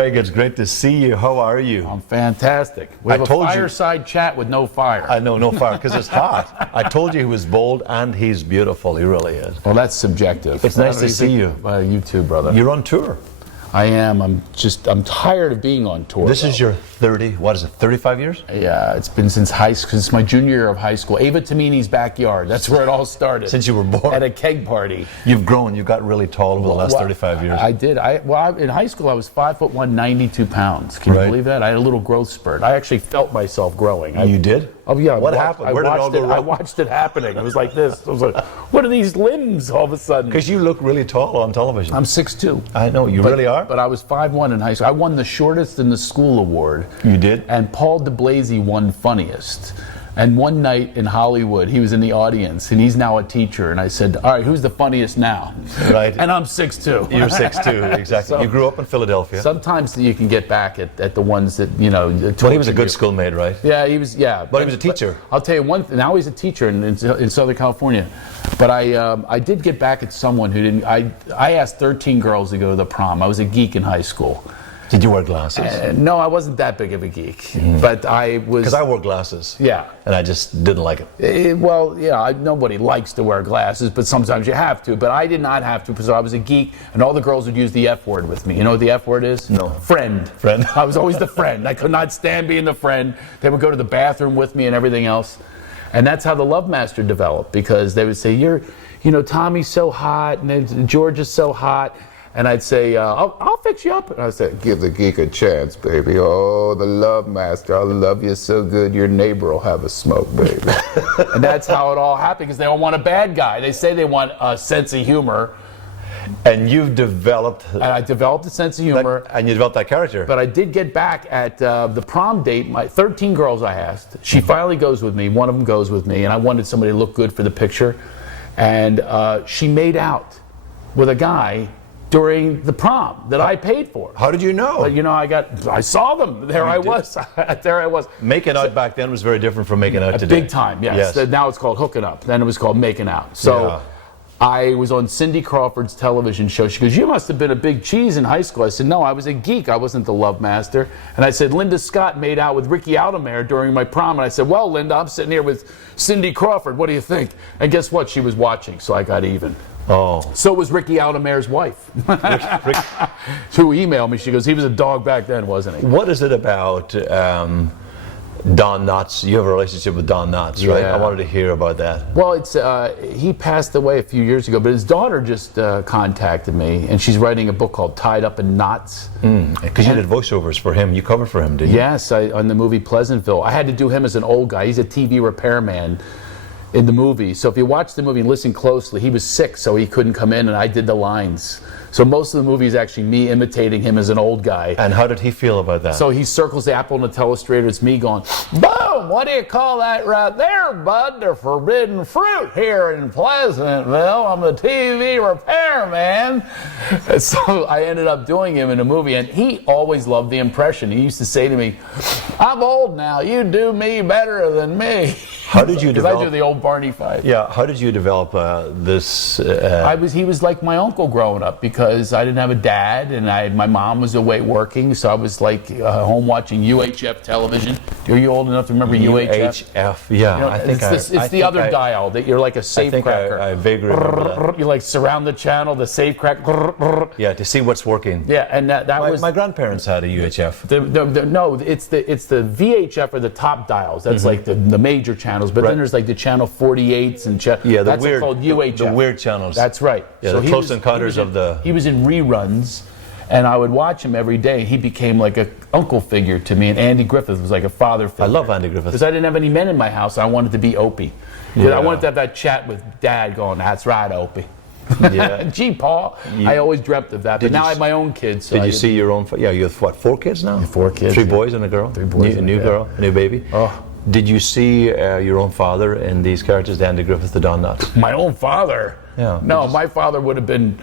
Craig, it's great to see you. How are you? I'm fantastic. We have a fireside chat with no fire. I know, no fire, because it's hot. I told you he was bold and he's beautiful. He really is. Well, that's subjective. It's nice to see you. You too, brother. You're on tour. I am. I'm tired of being on tour. This is your 35 years? Yeah, it's been since high school, since my junior year of high school. Ava Tamini's backyard. That's where it all started. Since you were born. At a keg party. You've grown. You got really tall over the last 35 years. I did. In high school, I was 5'1", 92 pounds. Can you believe that? I had a little growth spurt. I actually felt myself growing. You did? Oh yeah. What happened? Where did it all go wrong? I watched it happening. It was like this. I was like, what are these limbs all of a sudden? Because you look really tall on television. I'm 6'2". I know, you really are. But I was 5'1" in high school. I won the shortest in the school award. You did? And Paul DeBlazy won funniest. And one night in Hollywood, he was in the audience, and he's now a teacher. And I said, all right, who's the funniest now? Right. And I'm 6'2". You're 6'2", exactly. So, you grew up in Philadelphia. Sometimes you can get back at the ones that, you know. Well, he was a good schoolmate, right? Yeah, he was, yeah. But he was a teacher. I'll tell you one thing. Now he's a teacher in Southern California. But I did get back at someone who didn't. I asked 13 girls to go to the prom. I was a geek in high school. Did you wear glasses? No, I wasn't that big of a geek, but I was. Because I wore glasses. Yeah. And I just didn't like it. Well, yeah, nobody likes to wear glasses, but sometimes you have to. But I did not have to because I was a geek, and all the girls would use the F word with me. You know what the F word is? No. Friend. Friend. I was always the friend. I could not stand being the friend. They would go to the bathroom with me and everything else. And that's how the Love Master developed, because they would say, Tommy's so hot, and then George is so hot. And I'd say, I'll fix you up. And I'd say, give the geek a chance, baby. Oh, the Love Master, I love you so good, your neighbor will have a smoke, baby. And that's how it all happened, because they don't want a bad guy. They say they want a sense of humor. And you've developed... And I developed a sense of humor. And you developed that character. But I did get back at the prom date. My 13 girls I asked. She finally goes with me. One of them goes with me. And I wanted somebody to look good for the picture. And she made out with a guy during the prom that I paid for. How did you know? I saw them. There I was. Making out back then was very different from making out today. Big time, yes. Now it's called hooking up. Then it was called making out. So I was on Cindy Crawford's television show. She goes, you must have been a big cheese in high school. I said, no, I was a geek. I wasn't the Love Master. And I said, Linda Scott made out with Ricky Altomare during my prom. And I said, well, Linda, I'm sitting here with Cindy Crawford. What do you think? And guess what? She was watching, so I got even. Oh. So was Ricky Altomare's wife. Who emailed me. She goes, he was a dog back then, wasn't he? What is it about Don Knotts? You have a relationship with Don Knotts, right? Yeah. I wanted to hear about that. Well, he passed away a few years ago, but his daughter just contacted me, and she's writing a book called Tied Up in Knots. Because you did voiceovers for him. You covered for him, didn't you? Yes, on the movie Pleasantville. I had to do him as an old guy. He's a TV repairman in the movie. So if you watch the movie and listen closely, he was sick, so he couldn't come in, and I did the lines. So most of the movie is actually me imitating him as an old guy. And how did he feel about that? So he circles the apple in the telestrator. It's me going, boom, what do you call that right there, bud? The forbidden fruit here in Pleasantville. I'm the TV repairman. And so I ended up doing him in a movie, and he always loved the impression. He used to say to me, I'm old now. You do me better than me. How did you develop? Because I do the old Barney fight. Yeah. How did you develop this? He was like my uncle growing up, because I didn't have a dad, and my mom was away working, so I was like home watching UHF television. Are you old enough to remember UHF? UHF, yeah. I think it's the other dial that you're like a safe cracker. I vaguely remember that. You like surround the channel, the safe crack. Yeah, to see what's working. Yeah, and that was my grandparents had a UHF. No, it's the VHF are the top dials. That's like the major channels. But then there's like the channel 48s and that's weird, called UHF. The weird channels. That's right. Yeah, so the Close Encounters of the. He was in reruns, and I would watch him every day. He became like an uncle figure to me, and Andy Griffith was like a father figure. I love Andy Griffith. Because I didn't have any men in my house. I wanted to be Opie. Yeah. I wanted to have that chat with Dad going, that's right, Opie. Yeah. Gee, Paul, I always dreamt of that. But now I have my own kids. So did you see your own? Yeah, you have what? 4 kids now? 4 kids. 3 boys and a girl. 3 boys. A new girl, a new baby. Oh. Did you see your own father in these characters, the Andy Griffith, the Don Knotts? My own father? Yeah. No, my father would have been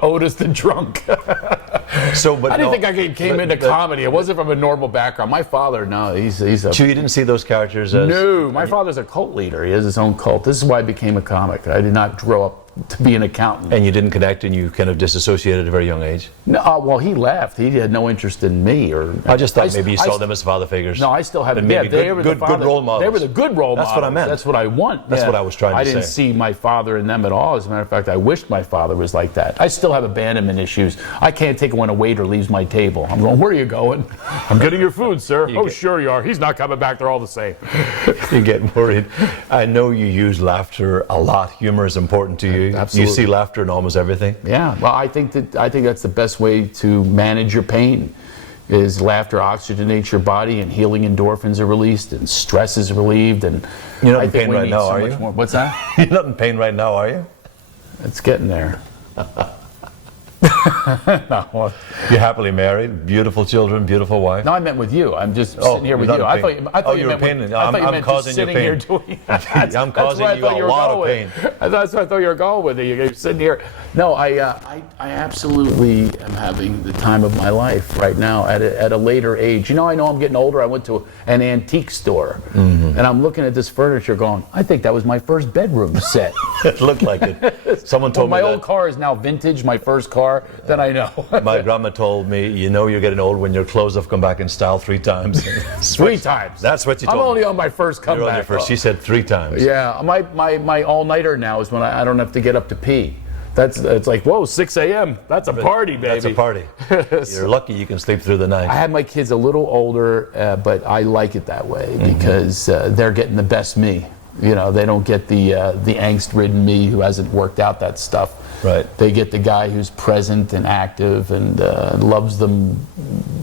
Otis the drunk. I didn't think I came into comedy. It wasn't from a normal background. My father, no, he's a... So you didn't see those characters as... No, my father's a cult leader. He has his own cult. This is why I became a comic. I did not grow up to be an accountant. And you didn't connect, and you kind of disassociated at a very young age? No, well, he left. He had no interest in me. I just thought maybe you saw them as father figures. No, I still have. And maybe they were good role models. They were the good role models. That's what I meant. That's what I want. That's what I was trying to say. I didn't see my father in them at all. As a matter of fact, I wished my father was like that. I still have abandonment issues. I can't take it when a waiter leaves my table. I'm going, where are you going? I'm getting your food, sir. Sure you are. He's not coming back. They're all the same. You get worried. I know you use laughter a lot. Humor is important to you. Absolutely. You see laughter in almost everything. Yeah. Well, I think that's the best way to manage your pain. Is laughter oxygenates your body, and healing endorphins are released, and stress is relieved, and you're not in pain right now, are you? What's that? You're not in pain right now, are you? It's getting there. No. You're happily married, beautiful children, beautiful wife. No, I meant with you. I'm just sitting here with you. I thought you meant I'm causing you pain. I'm causing you a lot of pain. That's what I thought you were going with. You're sitting here. No, I absolutely am having the time of my life right now at a later age. I know I'm getting older. I went to an antique store, and I'm looking at this furniture going, I think that was my first bedroom set. It looked like it. Someone told me my old car is now vintage, my first car, then I know. My grandma told me, you're getting old when your clothes have come back in style 3 times. 3 times. That's what you told me. I'm only on my first comeback. You're on your first. She said 3 times. Yeah, my all-nighter now is when I don't have to get up to pee. It's like, whoa, 6 a.m. That's a party, baby. That's a party. You're lucky you can sleep through the night. I had my kids a little older, but I like it that way because they're getting the best me. They don't get the angst-ridden me who hasn't worked out that stuff. Right. They get the guy who's present and active and loves them,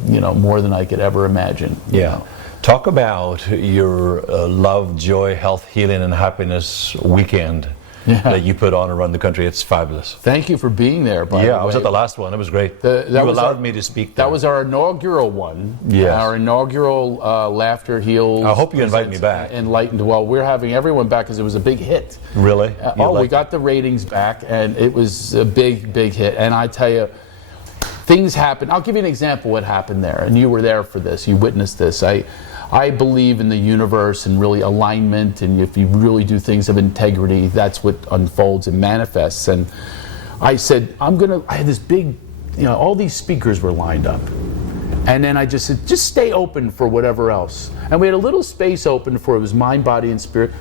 more than I could ever imagine. Yeah. Talk about your love, joy, health, healing, and happiness weekend that you put on around the country. It's fabulous. Thank you for being there, by the way. I was at the last one. It was great. You allowed me to speak there. That was our inaugural one. Yes. Our inaugural Laughter Heals. I hope you invite me back. Enlightened. Well, we're having everyone back because it was a big hit. Really? We got the ratings back, and it was a big, big hit. And I tell you, things happened. I'll give you an example of what happened there, and you were there for this. You witnessed this. I believe in the universe and really alignment, and if you really do things of integrity, that's what unfolds and manifests. And I said, I had this big, all these speakers were lined up. And then I just said, just stay open for whatever else. And we had a little space open for, it was mind, body, and spirit,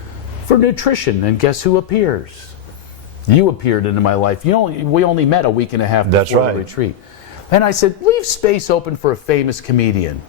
for nutrition. And guess who appears? You appeared into my life. We only met a week and a half before the retreat. And I said, leave space open for a famous comedian.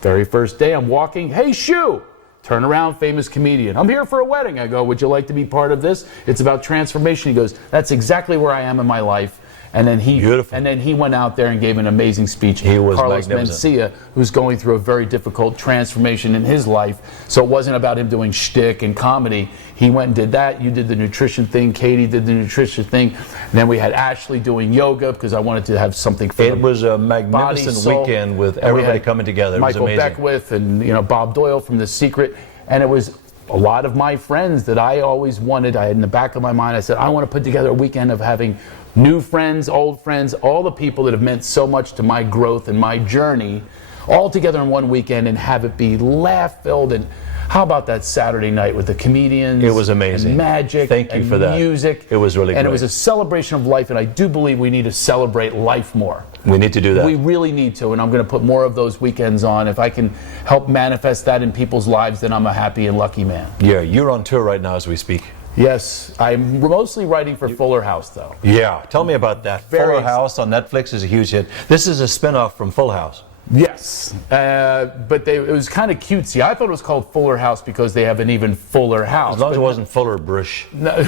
Very first day, I'm walking, hey, Shoe! Turn around, famous comedian. I'm here for a wedding. I go, would you like to be part of this? It's about transformation. He goes, that's exactly where I am in my life. And then he went out there and gave an amazing speech. He was Carlos magnificent. Mencia, who's going through a very difficult transformation in his life. So it wasn't about him doing shtick and comedy. He went and did that. You did the nutrition thing. Katie did the nutrition thing. And then we had Ashley doing yoga because I wanted to have something for It was a magnificent weekend with everybody coming together. It was amazing. Michael Beckwith and Bob Doyle from The Secret. And it was a lot of my friends that I always wanted. I had in the back of my mind, I said, I want to put together a weekend of having new friends, old friends, all the people that have meant so much to my growth and my journey, all together in one weekend and have it be laugh-filled. And how about that Saturday night with the comedians? It was amazing. And magic. Thank you for that. Music. It was really great. And it was a celebration of life, and I do believe we need to celebrate life more. We need to do that. We really need to, and I'm going to put more of those weekends on. If I can help manifest that in people's lives, then I'm a happy and lucky man. Yeah, you're on tour right now as we speak. Yes, I'm mostly writing for Fuller House, though. Yeah, tell me about that. Fuller House on Netflix is a huge hit. This is a spin-off from Full House. Yes, but it was kind of cutesy. I thought it was called Fuller House because they have an even fuller house. As long as it wasn't Fuller Brush. No.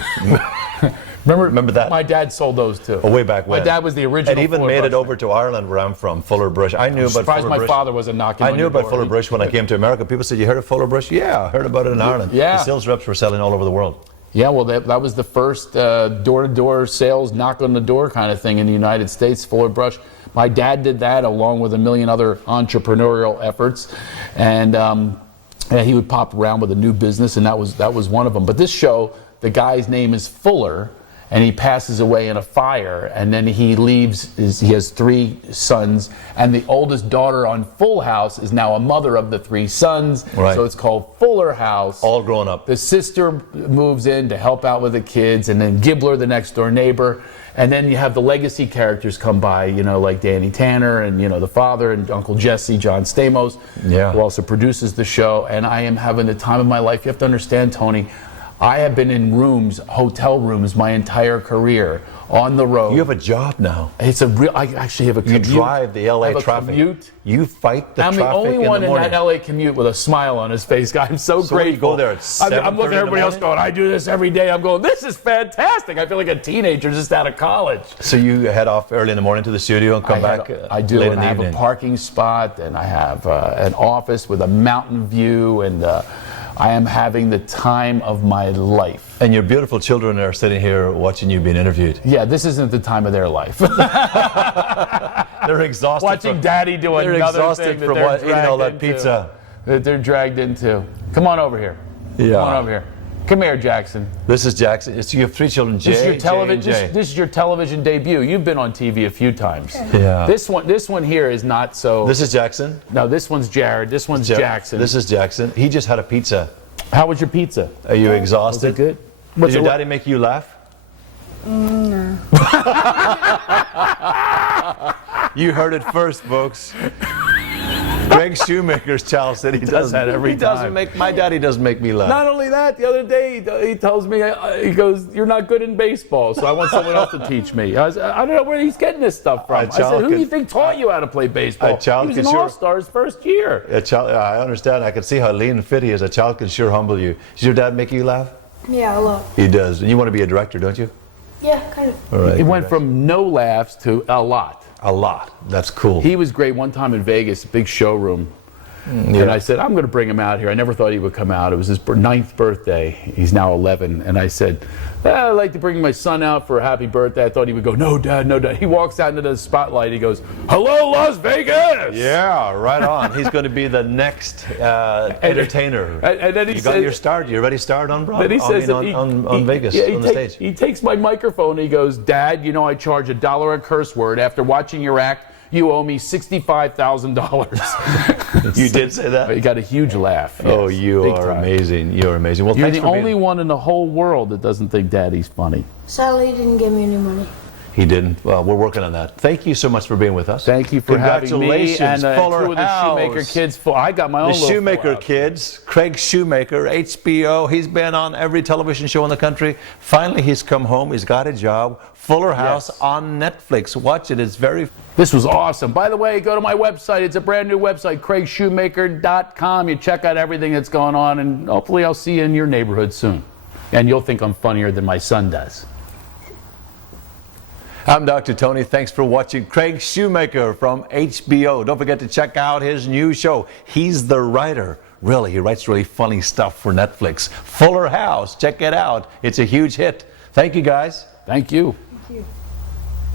Remember that? My dad sold those too. Oh, way back when. My dad was the original. And even Fuller made Brush it over to Ireland, where I'm from. Fuller Brush. I knew about Fuller Brush. My father wasn't knocking. I knew about Fuller Brush when I came to America. People said, "You heard of Fuller Brush?" Yeah, I heard about it in Ireland. Yeah. The sales reps were selling all over the world. Yeah, well, that was the first door-to-door sales, knock on the door kind of thing in the United States. Fuller Brush. My dad did that along with a million other entrepreneurial efforts, and he would pop around with a new business, and that was one of them. But this show, the guy's name is Fuller, and he passes away in a fire, and then he leaves. He has 3 sons, and the oldest daughter on Full House is now a mother of the 3 sons. Right. So it's called Fuller House. All grown up. The sister moves in to help out with the kids, and then Gibbler, the next door neighbor. And then you have the legacy characters come by, you know, like Danny Tanner and, you know, the father and Uncle Jesse, John Stamos, who also produces the show. And I am having the time of my life. You have to understand, Tony, I have been in rooms, hotel rooms, my entire career, on the road. You have a job now. It's a real, I actually have a commute. You drive the LA I have traffic. A commute. You fight the I'm traffic the only in one the in morning. that LA commute with a smile on his face. I'm so So you grateful. go there at 7:30 I'm looking at everybody else in the going, I do this every day. I'm going, this is fantastic. I feel like a teenager just out of college. So you head off early in the morning to the studio and come back I do, late and in I the have evening. a parking spot, and I have an office with a mountain view, and I am having the time of my life. And your beautiful children are sitting here watching you being interviewed. Yeah, this isn't the time of their life. They're exhausted. Watching Daddy do they're another exhausted thing that from they're eating all that dragged into. pizza. That they're dragged into. Come on over here. Yeah. Come on over here. Come here, Jackson. This is Jackson. You have 3 children, Jay, This is your television. Jay, and Jay. This is your television debut. You've been on TV a few times. Yeah. This one here is not so. This is Jackson. No, this one's Jared. This one's Jackson. This is Jackson. He just had a pizza. How was your pizza? Are you exhausted? Was it good? Did your daddy make you laugh? No. You heard it first, folks. Greg Shoemaker's child said he does that every time. My daddy doesn't make me laugh. Not only that, the other day he tells me, he goes, "You're not good in baseball, so I want someone else to teach me." I don't know where he's getting this stuff from. I said, "Who do you think taught you how to play baseball?" He was an all-star his first year. I understand. I can see how lean and fit he is. A child can sure humble you. Does your dad make you laugh? Yeah, a lot. He does. And you want to be a director, don't you? Yeah, kind of. All right. It went from no laughs to a lot. A lot. That's cool. He was great one time in Vegas, a big showroom. And I said, I'm going to bring him out here. I never thought he would come out. It was his 9th birthday. He's now 11. And I said, I'd like to bring my son out for a happy birthday. I thought he would go, no, Dad, no, Dad. He walks out into the spotlight. He goes, hello, Las Vegas. Yeah, right on. He's going to be the next entertainer. And then he you got says, your start. You already started on Broadway. Then he says on Vegas, on the stage. He takes my microphone and he goes, Dad, you know I charge $1 a curse word. After watching your act, you owe me $65,000. You did say that? He got a huge laugh. Oh, yes, you big are time. amazing. You're amazing. Well, You're thanks the for only one in the whole world that doesn't think Daddy's funny. Sadly, he didn't give me any money. He didn't. Well, we're working on that. Thank you so much for being with us. Thank you for having me and Fuller 2 of the House. Shoemaker kids. I got my own The little Shoemaker Full House. kids, Craig Shoemaker, HBO. He's been on every television show in the country. Finally, he's come home. He's got a job. Fuller House on Netflix. Watch it. It's very... This was awesome. By the way, go to my website. It's a brand new website, craigshoemaker.com. You check out everything that's going on, and hopefully I'll see you in your neighborhood soon. And you'll think I'm funnier than my son does. I'm Dr. Tony. Thanks for watching Craig Shoemaker from HBO. Don't forget to check out his new show. He's the writer. Really, he writes really funny stuff for Netflix. Fuller House. Check it out. It's a huge hit. Thank you, guys. Thank you. Thank you.